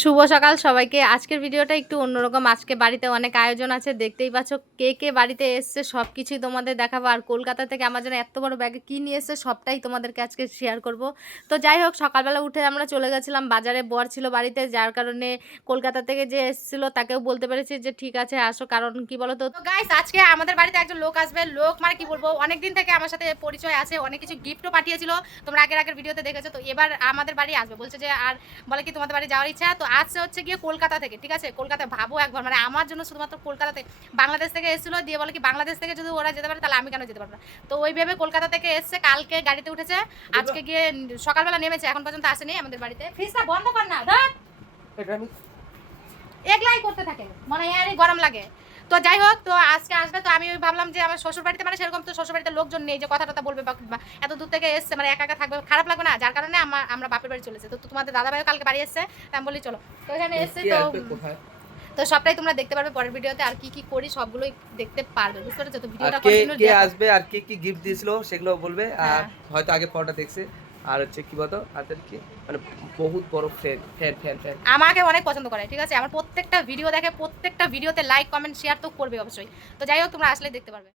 শুভ সকাল সবাইকে। আজকের ভিডিওটা একটু অন্যরকম। আজকে বাড়িতে অনেক আয়োজন আছে। দেখতেই পাচ্ছ কে কে বাড়িতে এসছে সব কিছুই তোমাদের দেখাবো। আর কলকাতা থেকে আমার জন্য এত বড় ব্যাগে কী নিয়ে এসছে, সবটাই তোমাদেরকে আজকে শেয়ার করব। তো যাই হোক, সকালবেলা উঠে আমরা চলে গেছিলাম। বাজারে বর ছিল বাড়িতে, যার কারণে কলকাতা থেকে যে এসেছিল, তাকেও বলতে পেরেছি যে ঠিক আছে, আসো। কারণ কি বলো তো গাইস আজকে আমাদের বাড়িতে একজন লোক আসবে। লোক মানে কি বলব? অনেক দিন থেকে আমার সাথে পরিচয় আছে, অনেক কিছু গিফটও পাঠিয়েছিল। তোমরা আগের আগের ভিডিওতে দেখেছ। তো এবার আমাদের বাড়ি আসবে। বলছে যে, আর বলে কি তোমাদের বাড়ি যাওয়ার ইচ্ছা? তো আসছে হচ্ছে গিয়ে কলকাতা থেকে ঠিক আছে? কলকাতা ভাবো একবার মানে আমার জন্য শুধুমাত্র কলকাতাতে বাংলাদেশ থেকে এসেছিল দিয়ে বলে কি বাংলাদেশ থেকে যদি ওরা যেতে পারে তাহলে আমি কেন যেতে পারব না? তো ওইভাবে কলকাতা থেকে এসছে কালকে গাড়িতে উঠেছে আজকে গিয়ে সকালবেলা নেমেছে এখন পর্যন্ত আসেনি আমাদের বাড়িতে। ফ্রিজটা বন্ধ কর না ধর! এগলাই করতে থাকে মানে হয় আরে গরম লাগে। তো যাই হোক তো আজকে আসবে তো আমি ভাবলাম যে আমার শ্বশুর বাড়িতে মানে সেরকম তো শ্বশুর বাড়িতে লোকজন নেই যে কথা টথা বলবে বা এত দূর থেকে এসছে মানে একা একা থাকবে খারাপ লাগবে না যার কারণে আমার আমরা বাপের বাড়ি চলেছে তো তোমাদের দাদা ভাইও কালকে বাড়ি এসছে আমি বলি চলো। তো এখানে এসছে তো তো সবটাই তোমরা দেখতে পারবে পরের ভিডিওতে আর কি কি করি সবগুলোই দেখতে পারবে বুঝতে পারছ? তো ভিডিওটা কন্টিনিউ কে আসবে আর কি কি গিফট দিয়েছিল সেগুলো বলবে আর হ্যাঁ। হয়তো আগে ফটোটা দেখছে। আর হচ্ছে কি বলতো? কি? মানে বহুত বড় ফ্যান ফ্যান ফ্যান ফ্যান আমাকে অনেক পছন্দ করে, ঠিক আছে? আমার প্রত্যেকটা ভিডিও দেখে, প্রত্যেকটা ভিডিওতে লাইক কমেন্ট শেয়ার তো করবে অবশ্যই। তো যাই হোক, তোমরা আসলে দেখতে পারবে।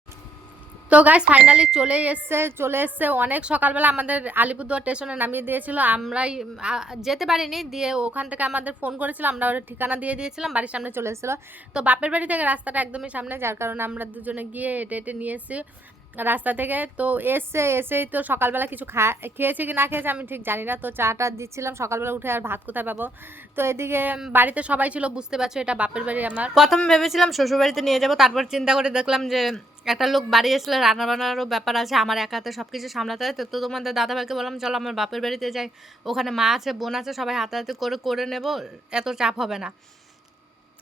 তো গাইস ফাইনালি চলে এসছে চলে এসছে। অনেক সকালবেলা আমাদের আলিপুরদুয়ার স্টেশনে নামিয়ে দিয়েছিল। আমরাই যেতে পারিনি, দিয়ে ওখান থেকে আমাদের ফোন করেছিল, আমরা ওর ঠিকানা দিয়ে দিয়েছিলাম, বাড়ির সামনে চলে এসেছিল। তো বাপের বাড়ি থেকে রাস্তাটা একদমই সামনে, যার কারণে আমরা দুজনে গিয়ে হেঁটে হেঁটে নিয়ে এসেছি রাস্তা থেকে। তো এসে, এসেই তো সকালবেলা কিছু খা, খেয়েছে কি না খেয়েছে আমি ঠিক জানি না। তো চাটা দিচ্ছিলাম, সকালবেলা উঠে আর ভাত কোথায় পাবো? তো এদিকে বাড়িতে সবাই ছিল, বুঝতে পারছ এটা বাপের বাড়ি আমার। প্রথমে ভেবেছিলাম শ্বশুর বাড়িতে নিয়ে যাব, তারপর চিন্তা করে দেখলাম যে একটা লোক বাড়ি আসলে রান্না বান্নারও ব্যাপার আছে, আমার এক হাতে সব কিছু সামলাতে হয়। তো তো তোমাদের দাদাভাইকে বললাম, চলো আমার বাপের বাড়িতে যাই। ওখানে মা আছে, বোন আছে, সবাই হাতে হাতে করে করে নেব, এত চাপ হবে না।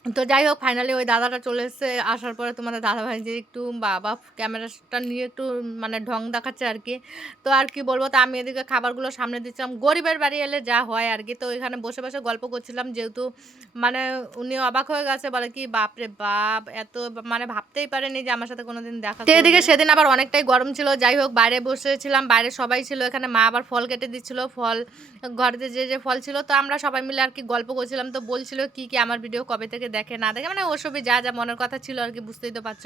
তো যাই হোক ফাইনালি ওই দাদাটা চলে এসেছে। আসার পরে তোমাদের দাদাভাই যে একটু বাবা ক্যামেরাটা নিয়ে একটু মানে ঢং দেখাচ্ছে আর কি। তো আর কি বলব তো আমি এদিকে খাবারগুলো সামনে দিচ্ছিলাম। গরিবের বাড়ি এলে যা হয় আর কি। তো এখানে বসে বসে গল্প করছিলাম যেহেতু মানে উনি অবাক হয়ে গেছে বলে কি বাপরে বাপ এত মানে ভাবতেই পারেনি যে আমার সাথে কোনোদিন দেখা তো এদিকে সেদিন আবার অনেকটাই গরম ছিল। যাই হোক বাইরে বসেছিলাম বাইরে সবাই ছিল। এখানে মা আবার ফল কেটে দিচ্ছিল ফল ঘরেতে যে যে ফল ছিল। তো আমরা সবাই মিলে আর কি গল্প করছিলাম। তো বলছিল কি কি আমার ভিডিও কবে থেকে দেখে, না দেখে মানে ওসবই যা যা মনের কথা ছিল আর কি, বুঝতেই তো পারছ।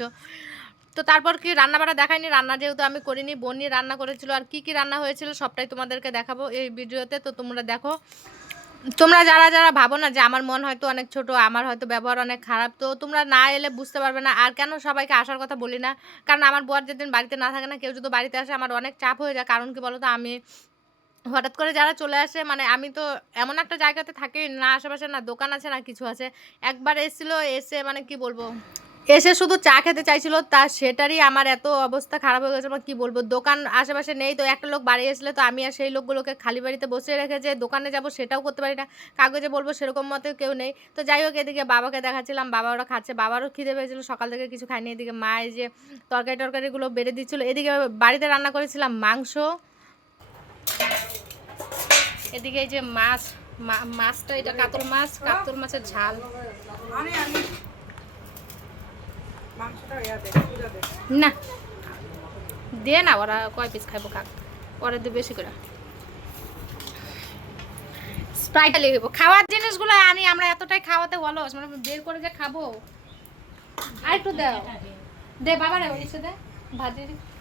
তো তারপর কি রান্না বান্না দেখায়নি? রান্না যেহেতু আমি করিনি, বনি রান্না করেছিল, আর কি কি রান্না হয়েছিল সবটাই তোমাদেরকে দেখাবো এই ভিডিওতে। তো তোমরা দেখো, তোমরা যারা যারা ভাবো না যে আমার মন হয়তো অনেক ছোট, আমার হয়তো ব্যবহার অনেক খারাপ, তো তোমরা না এলে বুঝতে পারবে না। আর কেন সবাইকে আসার কথা বলি না? কারণ আমার বর যেদিন বাড়িতে না থাকে না, কেউ যদি বাড়িতে আসে, আমার অনেক চাপ হয়ে যায়। কারণ কি বলো তো আমি হঠাৎ করে যারা চলে আসে মানে আমি তো এমন একটা জায়গাতে থাকি, না আশেপাশে, না দোকান আছে, না কিছু আছে, একবার এসেছিল, এসে মানে কি বলব, এসে শুধু চা খেতে চাইছিল, তা সেটারই আমার এত অবস্থা খারাপ হয়ে গেছে আমার কি বলব, দোকান আশেপাশে নেই, তো একটা লোক বাড়ি আসলে তো আমি আর সেই লোকগুলোকে খালি বাড়িতে বসে রেখে যে দোকানে যাব সেটাও করতে পারি না, কাগজে বলব সেরকম মতো কেউ নেই, তো যাই হোক এদিকে বাবাকে দেখাচ্ছিলাম, বাবা ওরা খাচ্ছে, বাবারও খিদে পেয়েছিল, সকাল থেকে কিছু খায়নি, এদিকে মা এই যে তরকারি টরকারিগুলো বেড়ে দিচ্ছিল, এদিকে বাড়িতে রান্না করেছিলাম মাংস এদিকে এই যে মাছ মাছটা এটা কাতল মাছ কাতল মাছের ঝাল। না দে না ওরা কয় পিস খাইবো কাক? ওরা দিয়ে বেশি করে। স্প্রাইট লিখব খাওয়ার জিনিসগুলো আনি আমরা এতটাই খাওয়াতে বলো মানে বের করে যে খাব। আর একটু দাও। দে বাবা রে এসে দে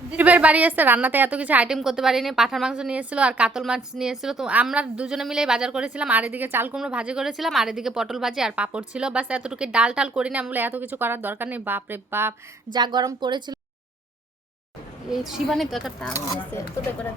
দিদিবের বাড়ি এসে রান্নাতে এত কিছু আইটেম করতে পারিনি, পাঠার মাংস নিয়ে এসেছিল আর কাতল মাছ নিয়ে এসেছিল তো আমরা দুজনে মিলেই বাজার করেছিলাম, আর এদিকে চাল কুমড়ো ভাজি করেছিলাম, আর এদিকে পটল ভাজি আর পাপড় ছিল। বাস এতটুকু ডাল টাল করিনি, আমি বলে এত কিছু করার দরকার নেই বাপরে বাপ, যা গরম পড়েছিল। এই শিবানি তো একটা তরকারটা এত করে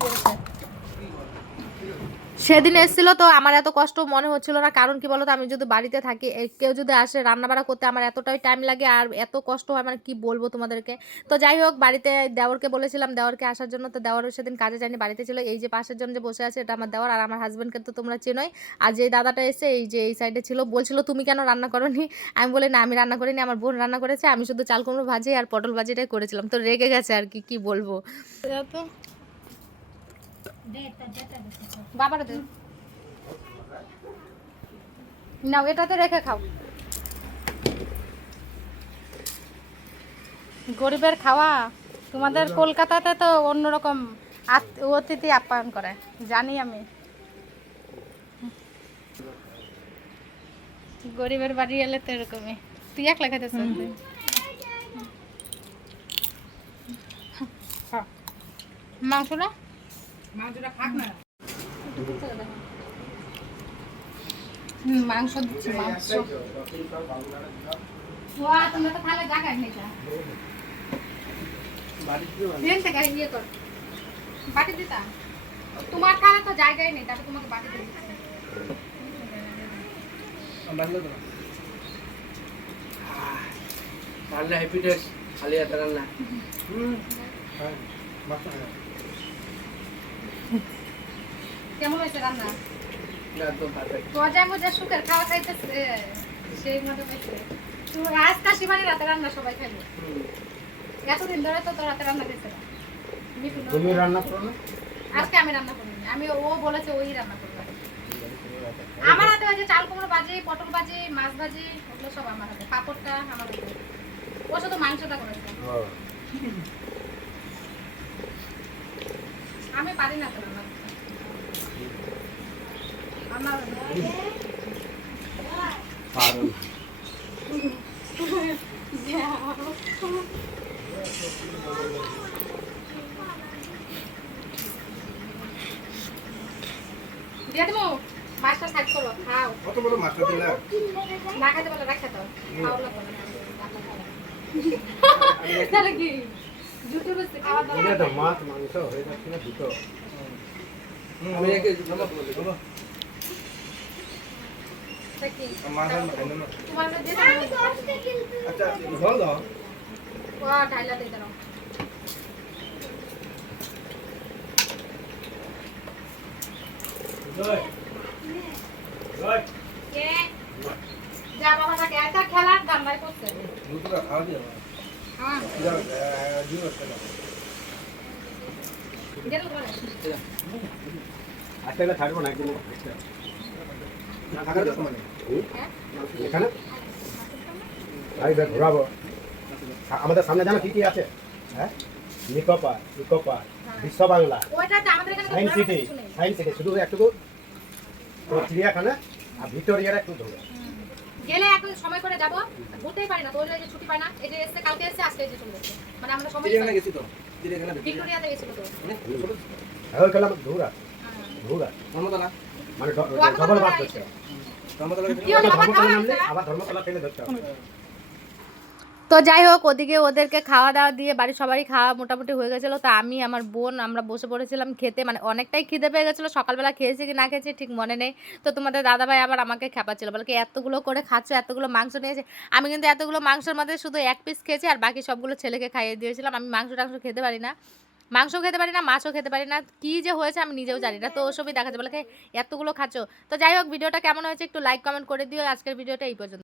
সেদিন এসেছিল তো আমার এত কষ্ট মনে হচ্ছিল না। কারণ কি বলতো, আমি যদি বাড়িতে থাকি কেউ যদি আসে রান্না বাড়া করতে, আমার এতটাই টাইম লাগে আর এত কষ্ট হয় মানে কি বলব তোমাদেরকে? তো যাই হোক, বাড়িতে দেওরকে বলেছিলাম, দেওরকে আসার জন্য। তো দেওর সেদিন কাজে যায়নি, বাড়িতে ছিল। এই যে পাশের জন যে বসে আছে, এটা আমার দেওয়ার আর আমার হাজব্যান্ডকে তো তোমরা চেনোই। আর যে দাদাটা এসে এই যে এই সাইডে ছিল, বলছিল, তুমি কেন রান্না করনি? আমি বলি, না, আমি রান্না করিনি, আমার বোন রান্না করেছে, আমি শুধু চাল কুমড়ো ভাজি আর পটল ভাজিটাই করেছিলাম। তো রেগে গেছে আর কি কি বলব? বাবারা দে। নাও এটাতে রেখে খাও। গরিবের খাওয়া তোমাদের কলকাতাতে তো অন্যরকম অতিথি আপ্যায়ন করে জানি আমি। গরিবের বাড়ি এলে তো এরকমই। তুই একলা খাইতেছ মাংসটা? মাংস দিচ্ছি মাংস। তোমরা তো তাহলে নেই থেকে ইয়ে কর। বাটি দিতাম তোমার খাওয়া তো জায়গায় নেই তাহলে তোমাকে বাটি দিয়ে দিচ্ছি। রান্না হ্যাপি টেস্ট খালি হাতে রান্না। কেমন হয়েছে রান্না। মজা মজা সুখের খাওয়া খাইতেছে। সেই আজ কাশি বাড়ি রাতে রান্না সবাই খাইলো। এতদিন ধরে তো তো রাতে রান্না না। তুমি রান্না করো না? আজকে আমি রান্না করিনি। আমি ও বলেছে ওই রান্না করবে। আমার হাতে যে চাল কুমড়ো ভাজি পটল ভাজি মাছ ভাজি ওগুলো সব আমার হাতে। পাপড়টা আমার হাতে। ও শুধু মাংসটা করেছে। আমি পারি না। আমার পারো। দিয়ে দেবো মাছটা সাইড করো খাও। কত বড় মাছটা দিলে? না খাইতে বলে রাখতে দাও। খাও না। তাহলে কি? মাছ মাংস হয়ে যাচ্ছে না দুটো। দিয়ে। আচ্ছা জল দাও ও ঢাইলা দিয়ে দাও। কে? যা বাবা তাকে একটা খেলার ধান্দায় করছে। খাওয়া দিও। আজকে ঘোরাবো আমাদের সামনে জানো কি কি আছে হ্যাঁ নিকো পার্ক ইকো পার্ক বিশ্ব বাংলা ঘোরার সিটি নেই। সিটি, শুধু একটুকু চিড়িয়াখানা আর ভিক্টোরিয়ার একটু ধরো গেলে এখন সময় করে যাব ঘুরতেই পারি না তোর এই যে ছুটি পায় না এই যে এসে কালকে এসে আজকে এসে চলে যাচ্ছে মানে আমরা সময় চিড়িয়াখানা গেছি তো চিড়িয়াখানা। ভিক্টোরিয়াতে গেছিল তো হ্যাঁ ওইখানে ধুরা। ধুরা ধর্মতলা মানে ধর্মতলা ডবল আইছে। করছে ধর্মতলা? আবার ধর্মতলা ফেলে ধরতে হবে তো যাই হোক, ওদিকে ওদেরকে খাওয়া দাওয়া দিয়ে বাড়ির সবারই খাওয়া মোটামুটি হয়ে গেছিল। তো আমি, আমার বোন, আমরা বসে পড়েছিলাম খেতে। মানে অনেকটাই খিদে পেয়ে গেছিল। সকালবেলা খেয়েছি কি না খেয়েছি ঠিক মনে নেই। তো তোমাদের দাদাভাই আবার আমাকে খেপাচ্ছিল। বলে কি, এতগুলো করে খাচ্ছ, এতগুলো মাংস নিয়েছে। আমি কিন্তু এতগুলো মাংসের মধ্যে শুধু এক পিস খেয়েছি আর বাকি সবগুলো ছেলেকে খাইয়ে দিয়েছিলাম। আমি মাংস টাংস খেতে পারি না। মাংস খেতে পারি না, মাছও খেতে পারি না। কী যে হয়েছে আমি নিজেও জানি না। তো ওসবই দেখাচ্ছে। বলে কি, এতগুলো খাচ্ছ। তো যাই হোক, ভিডিওটা কেমন হয়েছে একটু লাইক কমেন্ট করে দিও। আজকের ভিডিওটা এই পর্যন্ত।